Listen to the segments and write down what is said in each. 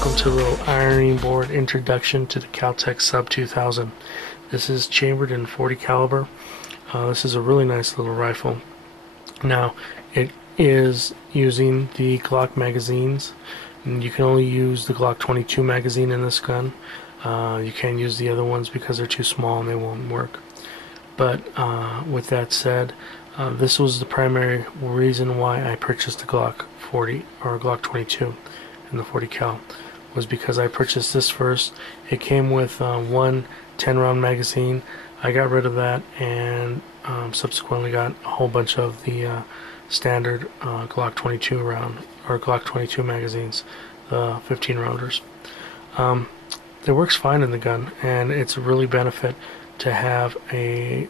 welcome to a little ironing board introduction to the Kel-Tec SUB-2000. This is chambered in .40 caliber. This is a really nice little rifle. Now, it is using the Glock magazines. And you can only use the Glock 22 magazine in this gun. You can't use the other ones because they're too small and they won't work. But with that said, this was the primary reason why I purchased the Glock 40 or Glock 22 and the .40 cal, was because I purchased this first. It came with one 10-round magazine. I got rid of that and subsequently got a whole bunch of the standard Glock 22 round or Glock 22 magazines, the 15 rounders. It works fine in the gun, and it's a really benefit to have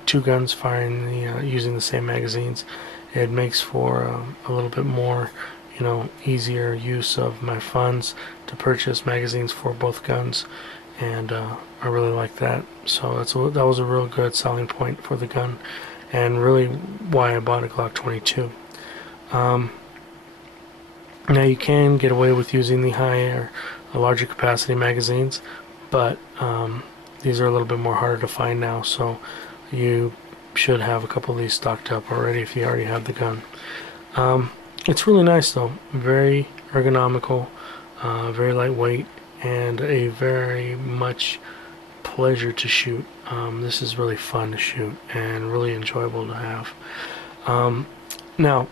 two guns firing using the same magazines. It makes for a little bit more, easier use of my funds to purchase magazines for both guns, and I really like that. So that was a real good selling point for the gun, and really why I bought a Glock 22. Now you can get away with using the higher, larger capacity magazines, but these are a little bit more harder to find now, so you should have a couple of these stocked up already if you already have the gun. It's really nice though, very ergonomical, very lightweight, and a very much pleasure to shoot. This is really fun to shoot and really enjoyable to have. Now,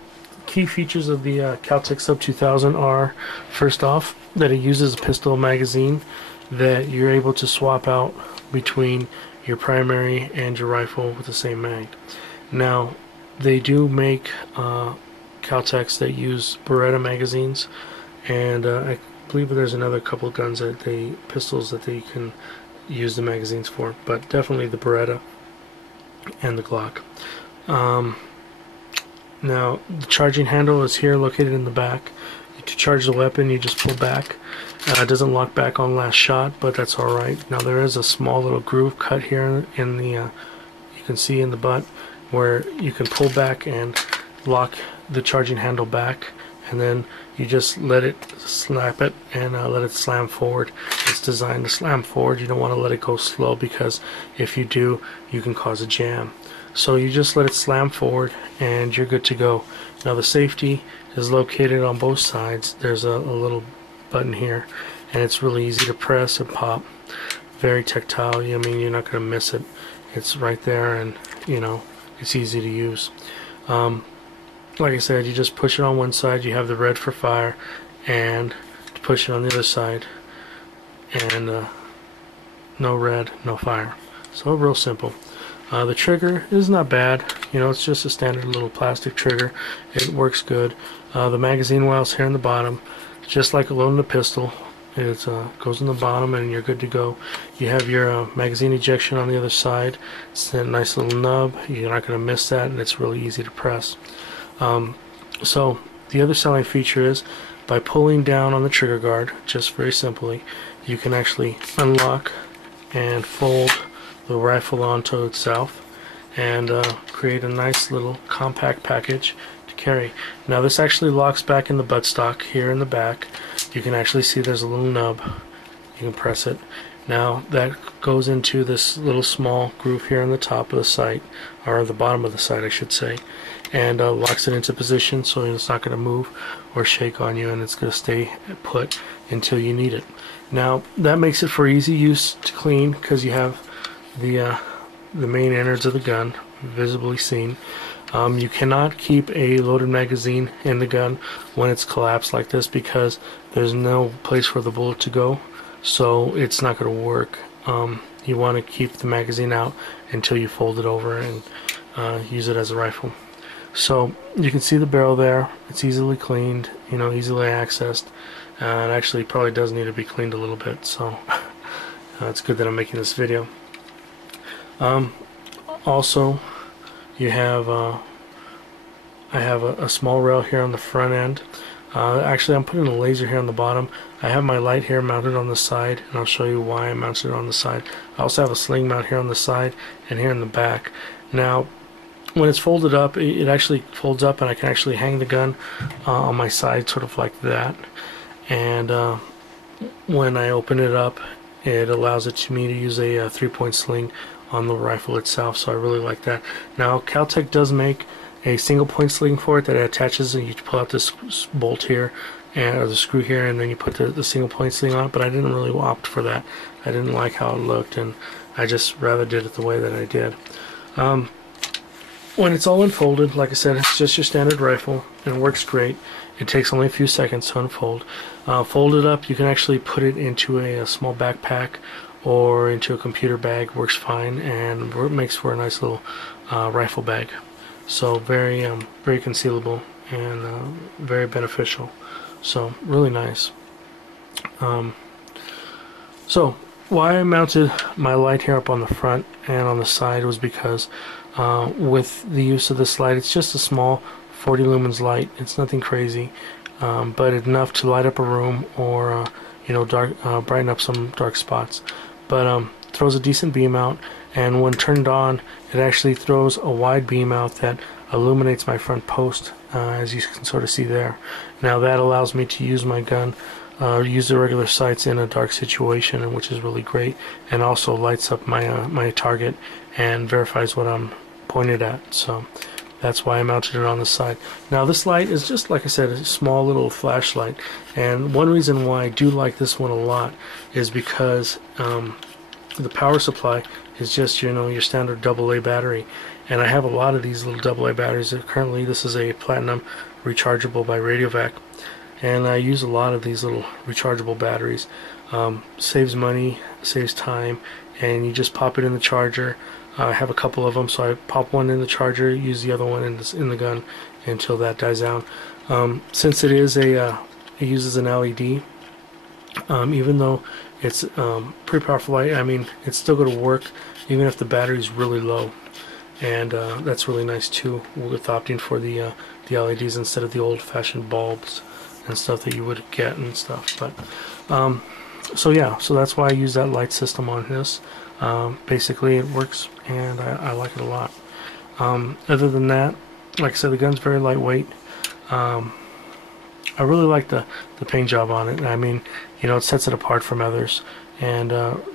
key features of the Kel-Tec SUB-2000 are, first off, that it uses a pistol magazine that you're able to swap out between your primary and your rifle with the same mag. Now, they do make Kel-Tecs that use Beretta magazines, and I believe there's another couple guns pistols that they can use the magazines for, but definitely the Beretta and the Glock. Now, the charging handle is here, located in the back. To charge the weapon, you just pull back. It doesn't lock back on last shot, but that's alright. Now, there is a small little groove cut here in the, you can see in the butt, where you can pull back and lock the charging handle back, and then you just let it snap it and let it slam forward. It's designed to slam forward. You don't want to let it go slow, because if you do, you can cause a jam. So you just let it slam forward and you're good to go. Now, the safety is located on both sides. There's a little button here, and it's really easy to press and pop. Very tactile. I mean, you're not going to miss it. It's right there, and it's easy to use. Like I said, you just push it on one side, you have the red for fire, and to push it on the other side, and no red, no fire. So real simple. The trigger is not bad. It's just a standard little plastic trigger. It works good. The magazine wells here in the bottom, just like loading a pistol. It goes in the bottom and you're good to go. You have your magazine ejection on the other side. It's a nice little nub. You're not going to miss that, and it's really easy to press. So the other selling feature is, by pulling down on the trigger guard, just very simply, you can actually unlock and fold the rifle onto itself and create a nice little compact package to carry. Now, this actually locks back in the buttstock here in the back. You can actually see there's a little nub. You can press it. Now, that goes into this little small groove here on the top of the sight, or the bottom of the sight I should say, and locks it into position so it's not going to move or shake on you, and it's going to stay put until you need it. Now, that makes it for easy use to clean, because you have the main innards of the gun visibly seen. You cannot keep a loaded magazine in the gun when it's collapsed like this, because there's no place for the bullet to go, so it's not going to work. You want to keep the magazine out until you fold it over and use it as a rifle. So you can see the barrel there. It's easily cleaned, easily accessed. It actually probably does need to be cleaned a little bit, so it's good that I'm making this video. Also, you have I have a small rail here on the front end. Actually, I'm putting a laser here on the bottom. I have my light here mounted on the side, and I'll show you why I mounted it on the side. I also have a sling mount here on the side and here in the back. Now, when it's folded up, it actually folds up, and I can actually hang the gun on my side, sort of like that. And when I open it up, it allows me to use a 3-point sling on the rifle itself, so I really like that. Now, Kel-Tec does make a single point sling for it that attaches, and you pull out this bolt here, or the screw here, and then you put the single point sling on it, but I didn't really opt for that. I didn't like how it looked, and I just rather did it the way that I did. When it's all unfolded, like I said, it's just your standard rifle, and it works great. It takes only a few seconds to unfold. Fold it up, you can actually put it into a small backpack or into a computer bag, works fine, and it makes for a nice little rifle bag. So very concealable and very beneficial. So really nice. So why I mounted my light here up on the front and on the side was because with the use of this light, it's just a small 40 lumens light. It's nothing crazy, but enough to light up a room or brighten up some dark spots. But throws a decent beam out, and when turned on, it actually throws a wide beam out that illuminates my front post, as you can sort of see there. Now that allows me to use my gun, use the regular sights in a dark situation, which is really great, and also lights up my target and verifies what I'm pointed at. So that's why I mounted it on the side. Now this light is just, like I said, a small little flashlight, and one reason why I do like this one a lot is because the power supply is just your standard AA battery, and I have a lot of these little AA batteries. Currently this is a platinum rechargeable by Radiovac, and I use a lot of these little rechargeable batteries. Saves money, saves time, and you just pop it in the charger. I have a couple of them, so I pop one in the charger, use the other one in the gun until that dies down. Since it uses an LED, even though it's pretty powerful light, I mean, it's still going to work even if the battery is really low, and that's really nice too, with opting for the LEDs instead of the old-fashioned bulbs and stuff that you would get and stuff. But so yeah, so that's why I use that light system on this. Basically it works, and I like it a lot. Other than that, like I said, the gun's very lightweight. I really like the paint job on it. I mean, it sets it apart from others, and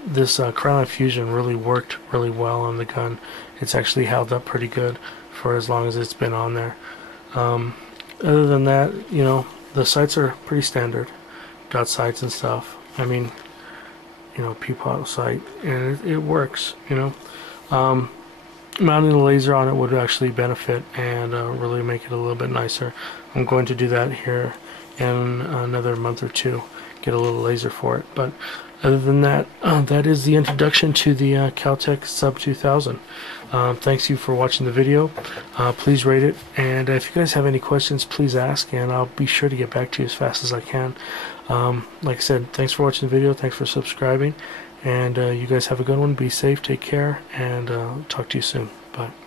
this Krylon Fusion really worked really well on the gun. It's actually held up pretty good for as long as it's been on there. Other than that, the sights are pretty standard, dot sights and stuff. I mean, peephole sight, and it works. Mounting a laser on it would actually benefit and really make it a little bit nicer. I'm going to do that here in another month or two, get a little laser for it. But other than that, that is the introduction to the Kel-Tec SUB-2000. Thanks you for watching the video. Please rate it, and if you guys have any questions, please ask, and I'll be sure to get back to you as fast as I can. Like I said, thanks for watching the video, thanks for subscribing, and you guys have a good one. Be safe, take care, and talk to you soon. Bye.